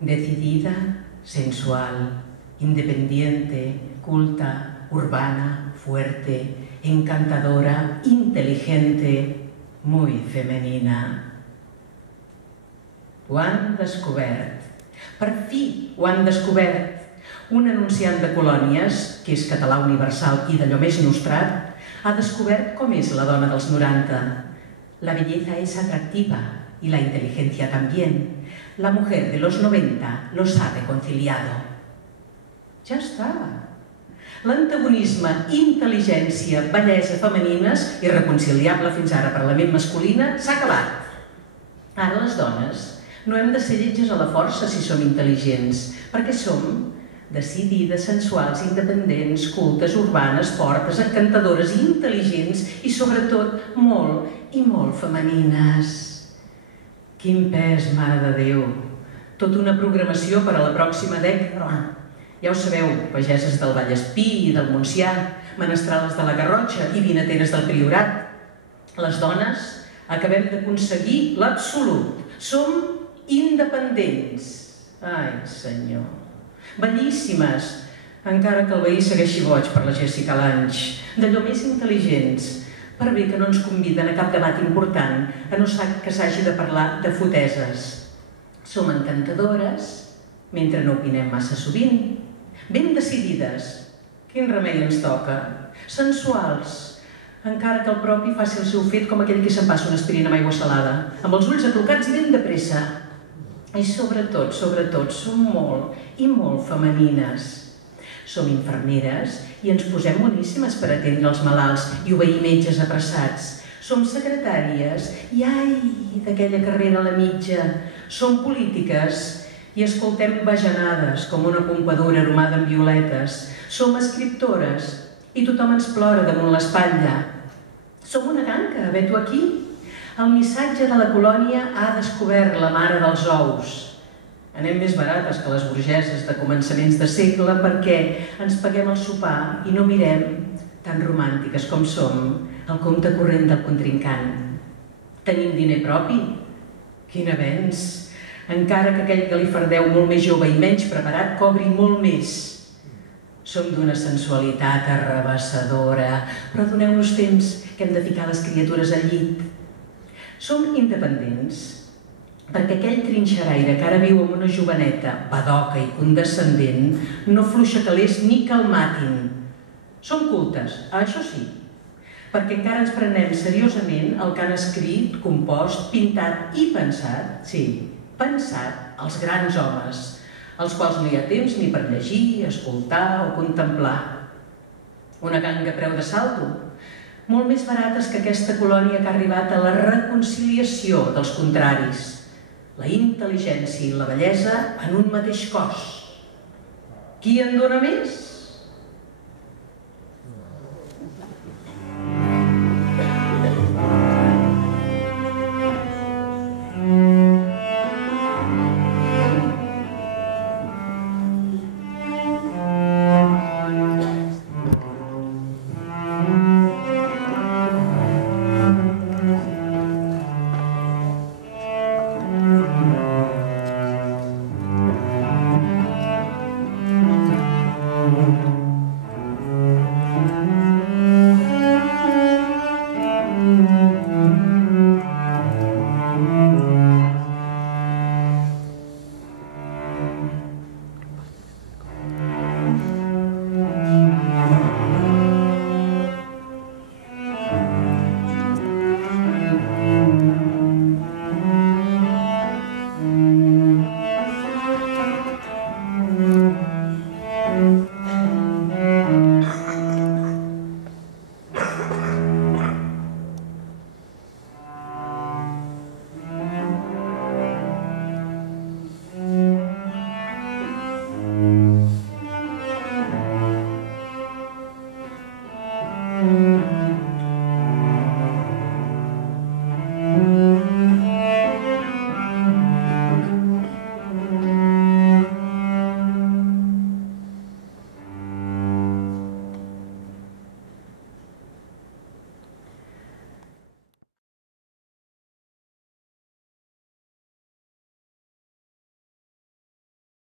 Decidida, sensual, independiente, culta, urbana, fuerte, encantadora, inteligente, muy femenina. Ho han descobert. Per fi ho han descobert. Un anunciant de colònies, que és català universal i d'allò més nostrat, ha descobert com és la dona dels 90. La belleza es atractiva y la inteligencia también. La mujer de los 90 los ha reconciliado. Ja està. L'antagonisme intel·ligència, bellesa femenines, irreconciliable fins ara per la ment masculina, s'ha acabat. Ara les dones no hem de ser lletges a la força si som intel·ligents, perquè som decidides, sensuals, independents, cultes, urbanes, fortes, encantadores, intel·ligents i, sobretot, molt i molt femenines. Quin pes, Mare de Déu! Tota una programació per a la pròxima dècada. Ja ho sabeu, pageses del Vallespí i del Montsià, menestrals de la Garrotxa i vinateres del Priorat. Les dones acabem d'aconseguir l'absolut. Som independents. Ai, senyor. Bellíssimes, encara que el veí segueixi boig per la Jessica Lange. D'allò més intel·ligents, per bé que no ens conviden a cap debat important, a no ser que s'hagi de parlar de foteses. Som encantadores, mentre no opinem massa sovint. Ben decidides, quin remei ens toca. Sensuals, encara que el propi faci el seu fet com aquell que s'empassa una aspirina amb aigua salada, amb els ulls aclucats i ben de pressa. I sobretot, som molt i molt femenines. Som infermeres i ens posem boníssimes per atendre els malalts i obeir metges apressats. Som secretàries i, ai, d'aquella carrera a la mitja. Som polítiques i escoltem bajanades com una pompadura aromada amb violetes. Som escriptores i tothom ens plora damunt l'espatlla. Som una ganca, ve-t'ho aquí. El missatge de la colònia ha descobert la mare dels ous. Anem més barates que les burgeses de començaments de segle perquè ens paguem el sopar i no mirem, tan romàntiques com som, el compte corrent del contrincant. Tenim diner propi? Quin avenç! Encara que aquell galifardeu molt més jove i menys preparat cobri molt més. Som d'una sensualitat arrabassadora, però doneu-nos temps que hem de ficar les criatures al llit. Som independents perquè aquell trinxeraire que ara viu amb una joveneta badoca i condescendent no fluixa calés ni que el matin. Som cultes, això sí, perquè encara ens prenem seriosament el que han escrit, compost, pintat i pensat, sí, pensat els grans homes, als quals no hi ha temps ni per llegir, escoltar o contemplar. Una ganga a preu de saldo, molt més barates que aquesta colònia que ha arribat a la reconciliació dels contraris, la intel·ligència i la bellesa en un mateix cos. Qui en dona més?